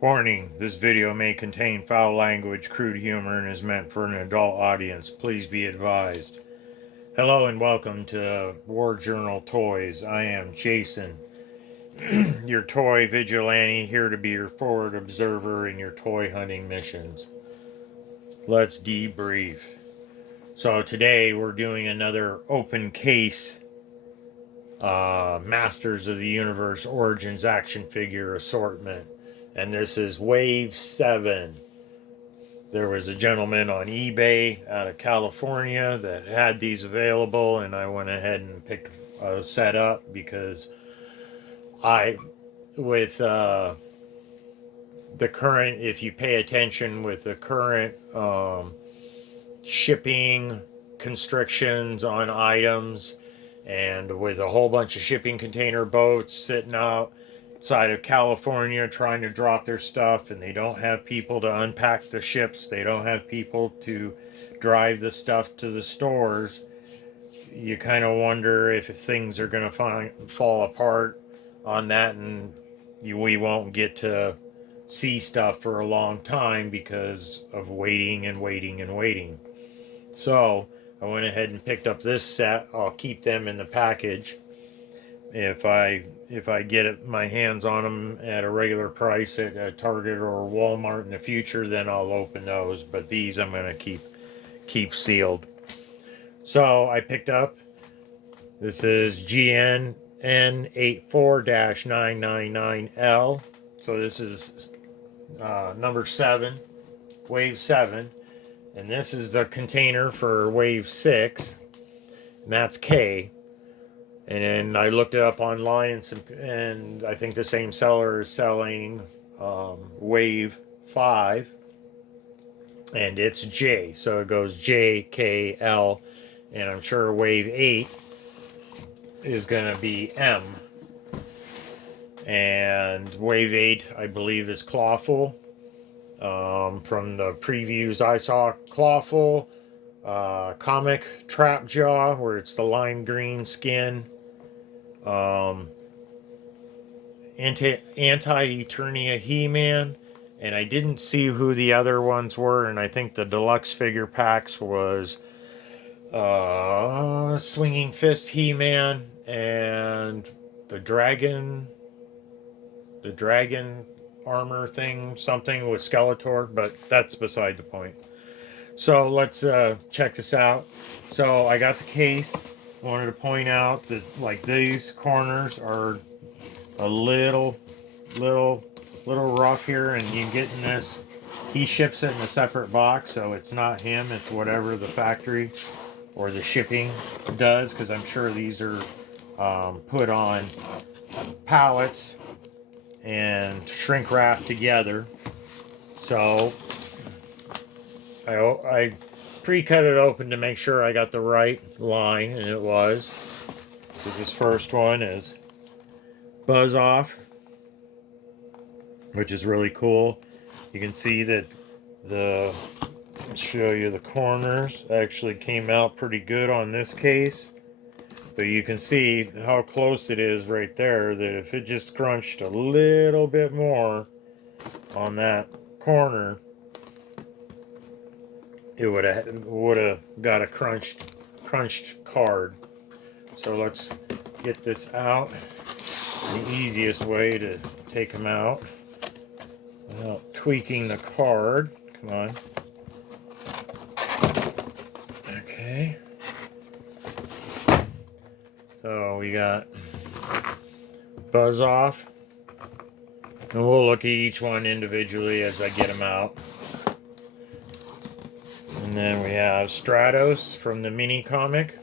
Warning, this video may contain foul language, crude humor, and is meant for an adult audience. Please be advised. Hello and welcome to War Journal Toys. I am Jason, your toy vigilante, here to be your forward observer in your toy hunting missions. Let's debrief. So today we're doing another open case Masters of the Universe Origins action figure assortment. And this is Wave 7. There was a gentleman on eBay out of California that had these available, and I went ahead and picked a set up because with the current, if you pay attention with the current shipping constrictions on items, and with a whole bunch of shipping container boats sitting outside of California trying to drop their stuff, and they don't have people to unpack the ships, they don't have people to drive the stuff to the stores, you kind of wonder if things are going to fall apart on that, and we won't get to see stuff for a long time because of waiting and waiting and waiting. So I went ahead and picked up this set. I'll keep them in the package. If I get my hands on them at a regular price at a Target or Walmart in the future, then I'll open those. But these I'm going to keep sealed. So I picked up, this is GNN84-999L. So this is number 7, Wave 7. And this is the container for Wave 6, and that's K. And then I looked it up online, and I think the same seller is selling Wave 5, and it's J. So it goes J, K, L, and I'm sure Wave 8 is going to be M. And Wave 8, I believe, is Clawful. From the previews I saw, Clawful, Comic Trap Jaw, where it's the lime green skin, Anti-Eternia He-Man, and I didn't see who the other ones were, and I think the deluxe figure packs was Swinging Fist He-Man and the dragon armor thing, something with Skeletor, but that's beside the point. So let's check this out. So I got the case. Wanted to point out that like these corners are a little rough here, and you get in this. He ships it in a separate box, so it's not him. It's whatever the factory or the shipping does, because I'm sure these are put on pallets and shrink wrap together. So I pre-cut it open to make sure I got the right line, and it was. This first one is Buzz Off, which is really cool. You can see that I'll show you the corners actually came out pretty good on this case. But you can see how close it is right there, that if it just scrunched a little bit more on that corner, it would have got a crunched card. So let's get this out. The easiest way to take them out without tweaking the card. Come on. Okay. So we got Buzz Off, and we'll look at each one individually as I get them out. And then we have Stratos from the mini comic,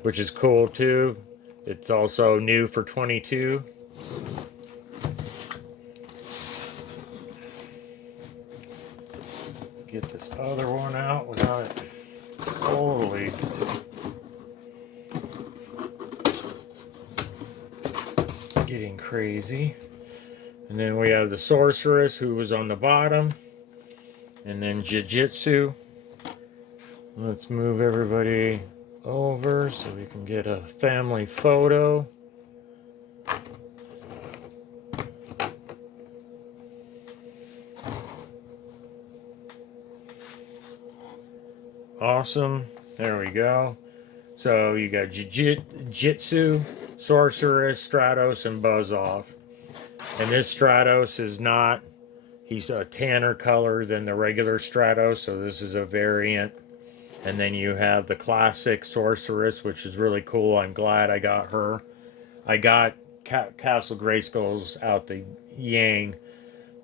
which is cool too. It's also new for 22. Get this other one out without it totally getting crazy. And then we have the Sorceress, who was on the bottom, and then Jitsu. Let's move everybody over so we can get a family photo. Awesome. There we go. So you got Jitsu, Sorceress, Stratos, and Buzz Off. And this Stratos is not, he's a tanner color than the regular Stratos, so this is a variant. And then you have the classic Sorceress, which is really cool. I'm glad I got her. I got Castle Grayskull's out the Yang,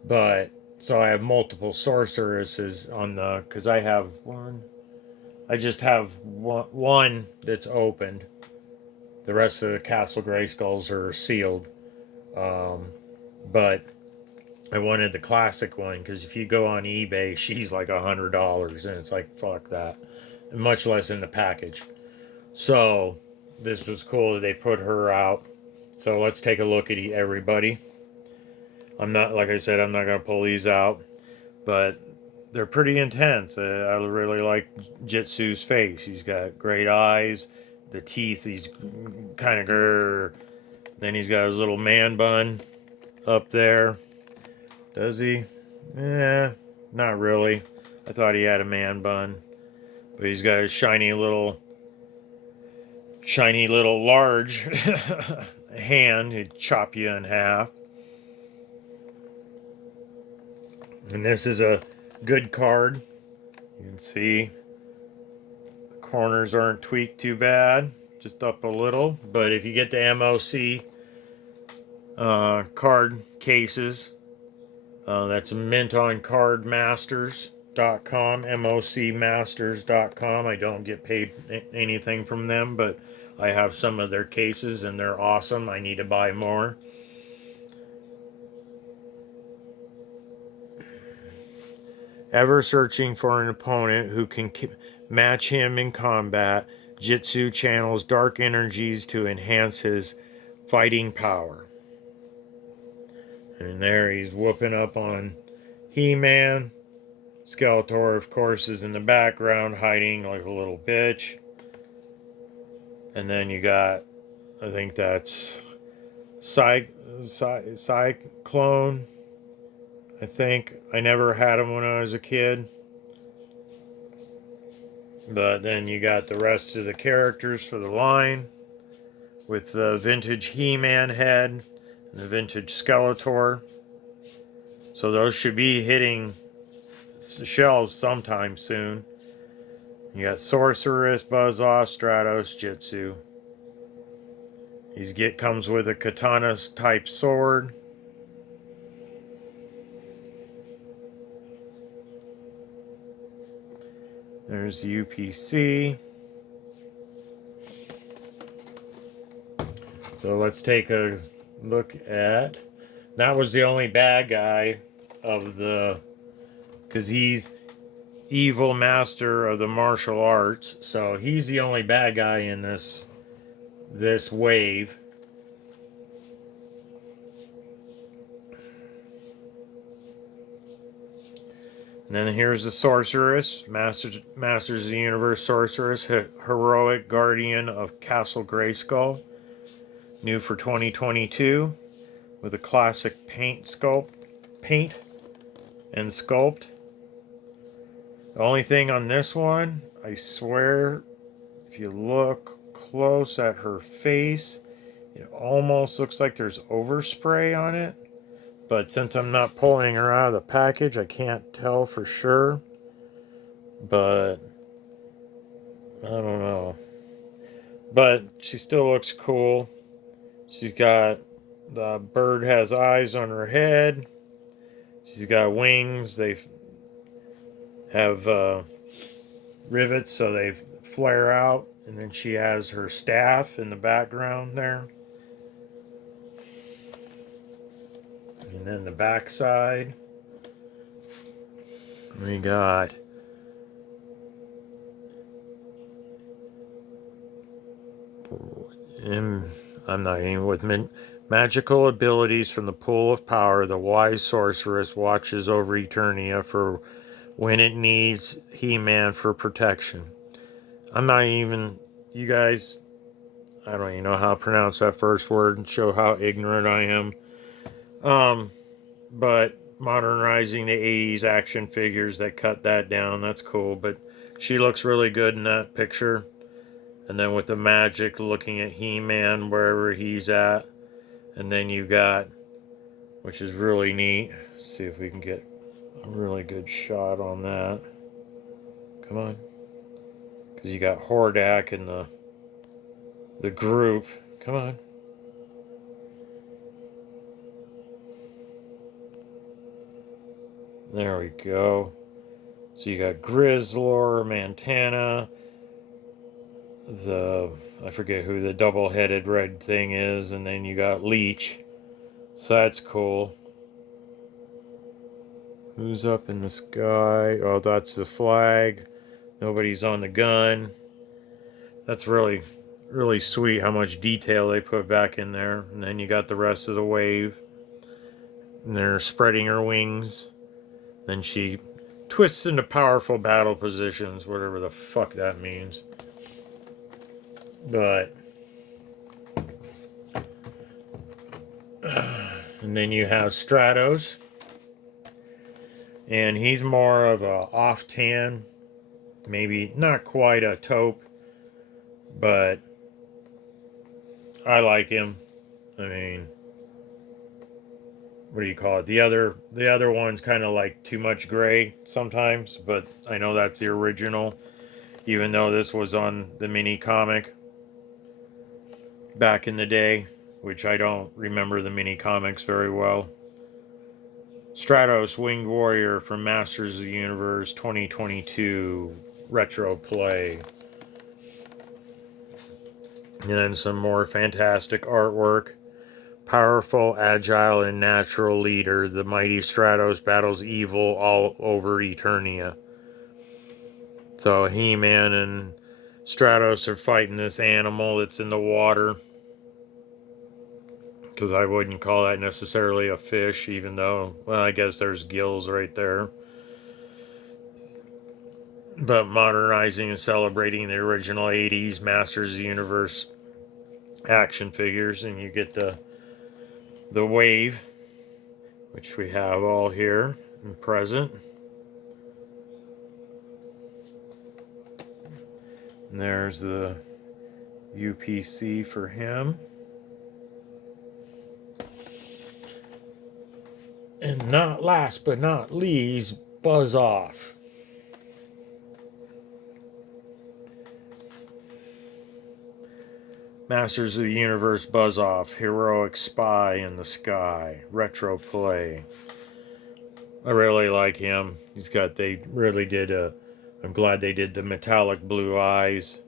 but so I have multiple Sorceresses on the, because I have one. I just have one that's opened. The rest of the Castle Grayskulls are sealed. But I wanted the classic one because if you go on eBay, she's like $100, and it's like fuck that, and much less in the package. So this was cool that they put her out. So let's take a look at everybody. I'm not, like I said, I'm not gonna pull these out, but they're pretty intense. I really like Jitsu's face. He's got great eyes. The teeth, he's kind of grrr. Then he's got his little man bun up there. Does he? Not really. I thought he had a man bun. But he's got his shiny little large hand. He'd chop you in half. And this is a good card. You can see the corners aren't tweaked too bad. Just up a little. But if you get the MOC card cases, that's mintoncardmasters.com, mocmasters.com. I don't get paid anything from them, but I have some of their cases and they're awesome. I need to buy more. Ever searching for an opponent who can match him in combat, Jitsu channels dark energies to enhance his fighting power. And there he's whooping up on He-Man. Skeletor, of course, is in the background hiding like a little bitch. And then you got, I think that's Cyclone. I think I never had him when I was a kid. But then you got the rest of the characters for the line with the vintage He-Man head and the vintage Skeletor. So those should be hitting shelves sometime soon. You got Sorceress, Buzz Off, Stratos, Jitsu. Comes with a katana type sword. There's the UPC. So let's take a look at. That was the only bad guy of the, because he's evil master of the martial arts. So he's the only bad guy in this wave. And then here's the Sorceress, Masters of the Universe Sorceress, heroic guardian of Castle Grayskull, new for 2022, with a classic paint and sculpt. The only thing on this one, I swear, if you look close at her face, it almost looks like there's overspray on it. But since I'm not pulling her out of the package, I can't tell for sure. But I don't know. But she still looks cool. She's got, the bird has eyes on her head. She's got wings. They have rivets so they flare out. And then she has her staff in the background there. And then the back side, we got I'm not even with magical abilities from the pool of power. The wise sorceress watches over Eternia for when it needs He-Man for protection. I'm not even you guys, I don't even know how to pronounce that first word and show how ignorant I am. But modernizing the 80s action figures that cut that down, that's cool. But she looks really good in that picture. And then with the magic, looking at He-Man wherever he's at. And then you got, which is really neat. Let's see if we can get a really good shot on that. Come on. Because you got Hordak and the group. Come on. There we go. So you got Grizzlor, Montana, I forget who the double-headed red thing is, and then you got Leech. So that's cool. Who's up in the sky? Oh, that's the flag. Nobody's on the gun. That's really, really sweet how much detail they put back in there. And then you got the rest of the wave. And they're spreading her wings. Then she twists into powerful battle positions, whatever the fuck that means. But and then you have Stratos, and he's more of a off tan, maybe not quite a taupe, but I like him. I mean, what do you call it? The other one's kind of like too much gray sometimes, but I know that's the original, even though this was on the mini comic back in the day, which I don't remember the mini comics very well. Stratos, Winged Warrior from Masters of the Universe 2022 retro play. And then some more fantastic artwork. Powerful, agile, and natural leader, the mighty Stratos battles evil all over Eternia. So He-Man and Stratos are fighting this animal that's in the water. Because I wouldn't call that necessarily a fish, even though, well, I guess there's gills right there. But modernizing and celebrating the original 80s Masters of the Universe action figures, and you get the wave, which we have all here and present. And there's the UPC for him. And not last but not least, Buzz Off. Masters of the Universe Buzz Off, Heroic Spy in the Sky, Retro Play. I really like him. They really did I'm glad they did the metallic blue eyes.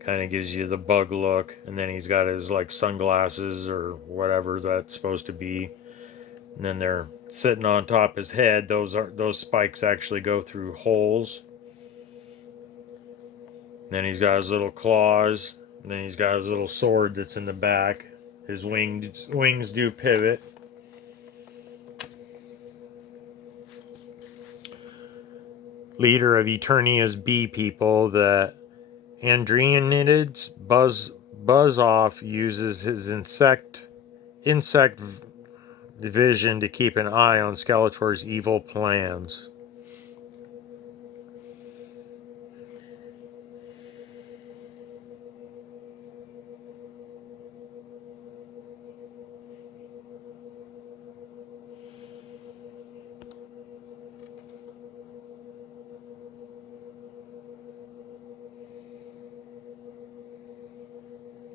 Kind of gives you the bug look. And then he's got his like sunglasses or whatever that's supposed to be. And then they're sitting on top of his head. Those spikes actually go through holes. Then he's got his little claws. And then he's got his little sword that's in the back. His wings do pivot. Leader of Eternia's bee people, the Andreanids, Buzz Off uses his insect vision to keep an eye on Skeletor's evil plans.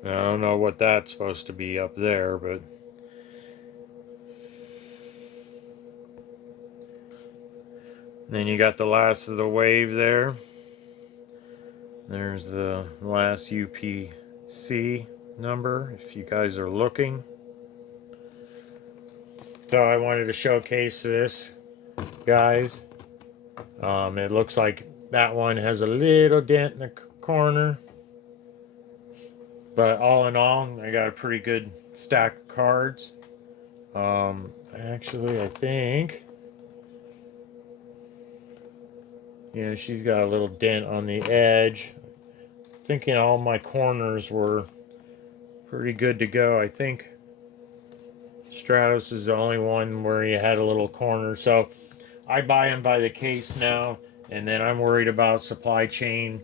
I don't know what that's supposed to be up there, but then you got the last of the wave there. There's the last UPC number, if you guys are looking. So I wanted to showcase this, guys. It looks like that one has a little dent in the corner. But all in all, I got a pretty good stack of cards. Actually, I think, yeah, she's got a little dent on the edge. thinking all my corners were pretty good to go. I think Stratos is the only one where he had a little corner. So I buy them by the case now, and then I'm worried about supply chain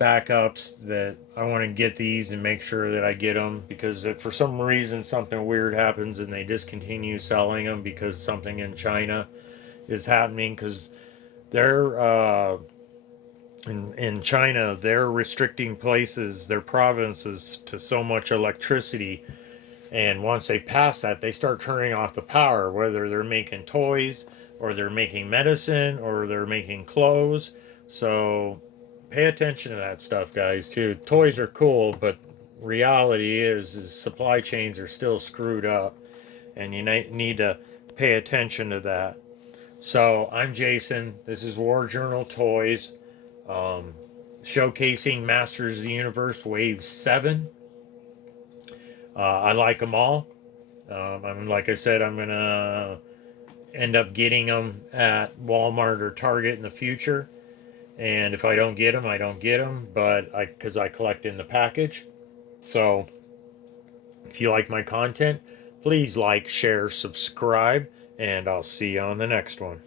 backups that I want to get these and make sure that I get them, because if for some reason something weird happens and they discontinue selling them because something in China is happening, because they're in China they're restricting places, their provinces, to so much electricity, and once they pass that they start turning off the power, whether they're making toys or they're making medicine or they're making clothes. So pay attention to that stuff, guys, too. Toys are cool, but reality is supply chains are still screwed up, and you need to pay attention to that. So I'm Jason. This is War Journal Toys, um, showcasing Masters of the Universe Wave 7. I like them all. I'm like I said, I'm gonna end up getting them at Walmart or Target in the future. And if I don't get them, I don't get them. But because I collect in the package. So if you like my content, please like, share, subscribe, and I'll see you on the next one.